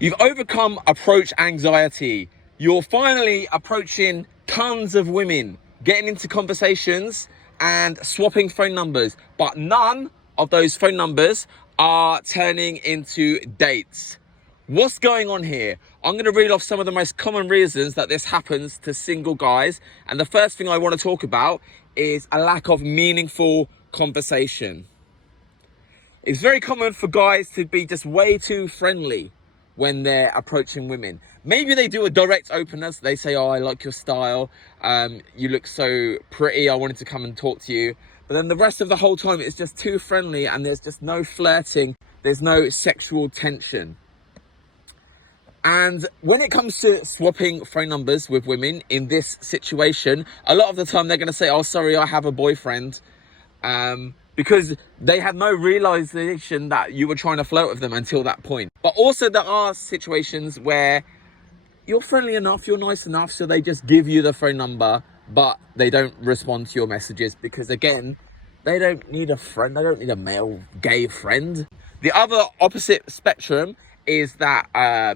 You've overcome approach anxiety. You're finally approaching tons of women, getting into conversations and swapping phone numbers, but none of those phone numbers are turning into dates. What's going on here? I'm going to read off some of the most common reasons that this happens to single guys. And the first thing I want to talk about is a lack of meaningful conversation. It's very common for guys to be just way too friendly when they're approaching women. Maybe they do a direct opener, so they say, oh, I like your style, you look so pretty, I wanted to come and talk to you. But then the rest of the whole time it's just too friendly and there's just no flirting, there's no sexual tension. And when it comes to swapping phone numbers with women in this situation, a lot of the time they're going to say, oh, sorry, I have a boyfriend. Because they had no realization that you were trying to flirt with them until that point. But also there are situations where you're friendly enough, you're nice enough, so they just give you the phone number, but they don't respond to your messages because, again, they don't need a friend. They don't need a male gay friend. The other opposite spectrum is that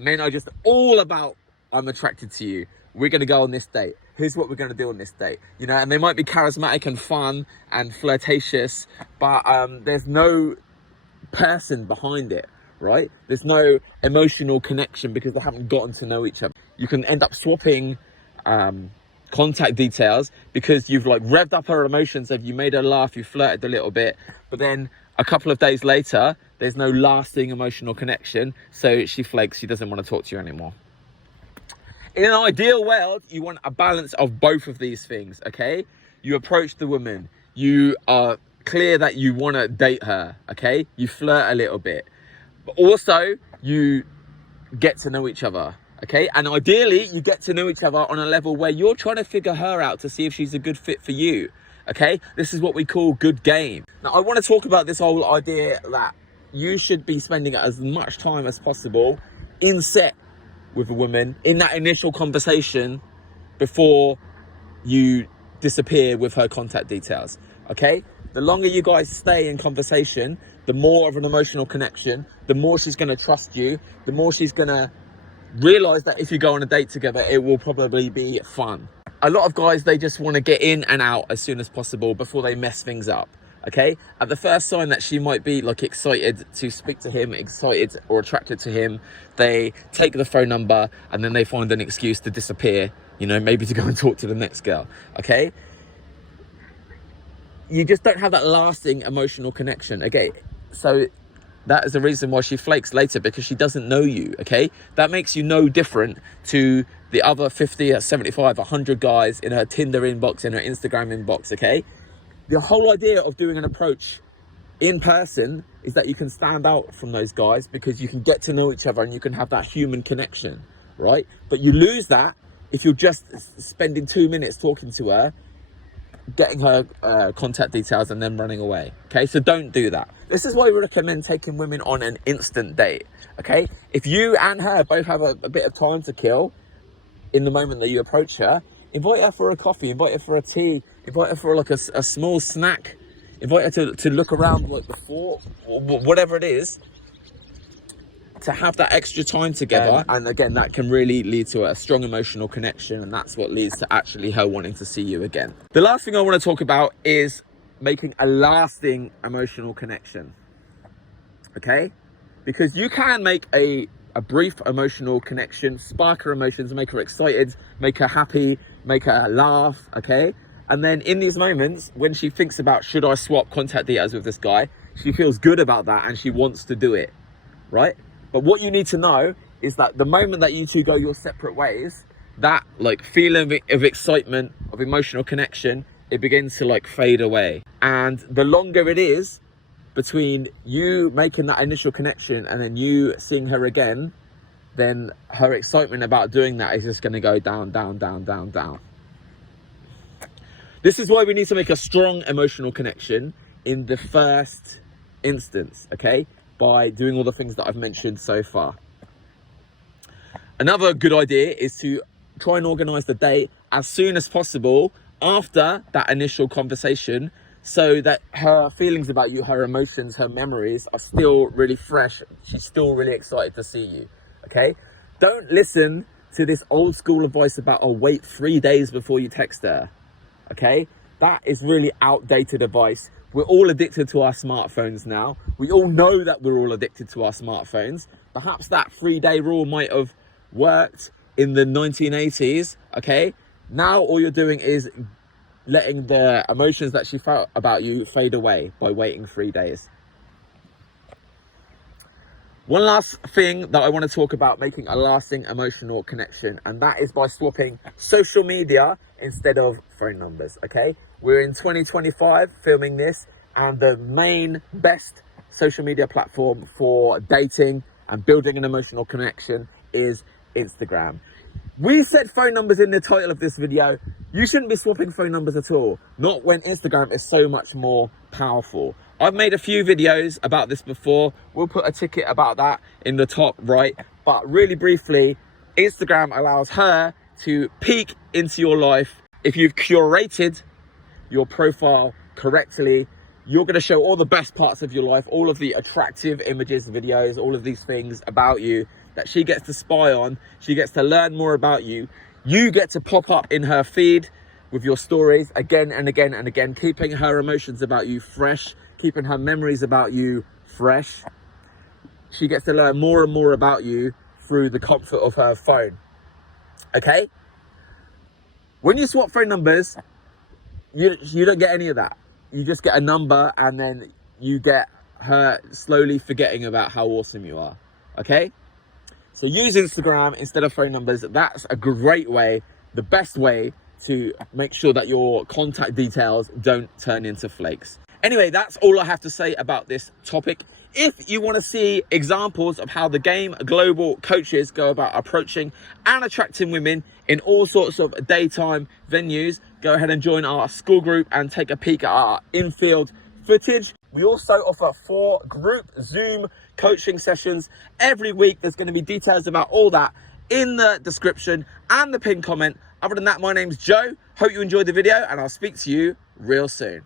men are just all about, I'm attracted to you. We're going to go on this date. Here's what we're going to do on this date. You know, and they might be charismatic and fun and flirtatious, but there's no person behind it, right? There's no emotional connection because they haven't gotten to know each other. You can end up swapping contact details because you've like revved up her emotions. If you made her laugh, you flirted a little bit, but then a couple of days later, there's no lasting emotional connection. So she flakes, she doesn't want to talk to you anymore. In an ideal world, you want a balance of both of these things, okay? You approach the woman. You are clear that you want to date her, okay? You flirt a little bit. But also, you get to know each other, okay? And ideally, you get to know each other on a level where you're trying to figure her out to see if she's a good fit for you, okay? This is what we call good game. Now, I want to talk about this whole idea that you should be spending as much time as possible in set with a woman in that initial conversation before you disappear with her contact details, okay? The longer you guys stay in conversation, the more of an emotional connection, the more she's going to trust you, the more she's going to realize that if you go on a date together, it will probably be fun. A lot of guys, they just want to get in and out as soon as possible before they mess things up. Okay, at the first sign that she might be like excited to speak to him, excited or attracted to him, they take the phone number and then they find an excuse to disappear, you know, maybe to go and talk to the next girl. Okay, you just don't have that lasting emotional connection. Okay, so that is the reason why she flakes later, because she doesn't know you. Okay, that makes you no different to the other 50, 75, 100 guys in her Tinder inbox, in her Instagram inbox. Okay, the whole idea of doing an approach in person is that you can stand out from those guys because you can get to know each other and you can have that human connection, right? But you lose that if you're just spending 2 minutes talking to her, getting her contact details and then running away. Okay, so don't do that. This is why we recommend taking women on an instant date. Okay, if you and her both have a bit of time to kill in the moment that you approach her, invite her for a coffee, invite her for a tea, invite her for like a small snack, invite her to look around like the fort, or whatever it is, to have that extra time together. And again, that can really lead to a strong emotional connection, and that's what leads to actually her wanting to see you again. The last thing I want to talk about is making a lasting emotional connection, okay? Because you can make a brief emotional connection, spark her emotions, make her excited, make her happy, make her laugh, okay? And then in these moments, when she thinks about, should I swap contact details with this guy, she feels good about that and she wants to do it, right? But what you need to know is that the moment that you two go your separate ways, that like feeling of excitement, of emotional connection, it begins to like fade away. And the longer it is between you making that initial connection and then you seeing her again, then her excitement about doing that is just going to go down, down, down, down, down. This is why we need to make a strong emotional connection in the first instance, okay? By doing all the things that I've mentioned so far. Another good idea is to try and organize the date as soon as possible after that initial conversation, so that her feelings about you, her emotions, her memories are still really fresh. She's still really excited to see you. okay? Don't listen to this old school advice about, oh, wait 3 days before you text her, okay? That is really outdated advice. We're all addicted to our smartphones now. We all know that we're all addicted to our smartphones. Perhaps that 3-day rule might have worked in the 1980s, okay? Now all you're doing is letting the emotions that she felt about you fade away by waiting 3 days. One last thing that I want to talk about making a lasting emotional connection, and that is by swapping social media instead of phone numbers, okay? We're in 2025 filming this, and the main best social media platform for dating and building an emotional connection is Instagram. We said phone numbers in the title of this video. You shouldn't be swapping phone numbers at all, not when Instagram is so much more powerful. I've made a few videos about this before. We'll put a ticket about that in the top right. But really briefly, Instagram allows her to peek into your life. If you've curated your profile correctly, you're going to show all the best parts of your life, all of the attractive images, videos, all of these things about you that she gets to spy on. She gets to learn more about you. You get to pop up in her feed with your stories again and again and again, keeping her emotions about you fresh, keeping her memories about you fresh. She gets to learn more and more about you through the comfort of her phone, okay? When you swap phone numbers, you don't get any of that. You just get a number, and then you get her slowly forgetting about how awesome you are, okay? So use Instagram instead of phone numbers. That's a great way, the best way to make sure that your contact details don't turn into flakes. Anyway, that's all I have to say about this topic. If you want to see examples of how the Game Global coaches go about approaching and attracting women in all sorts of daytime venues, go ahead and join our Skool group and take a peek at our infield footage. We also offer 4 group Zoom coaching sessions every week. There's going to be details about all that in the description and the pinned comment. Other than that, my name's Joe. Hope you enjoyed the video, and I'll speak to you real soon.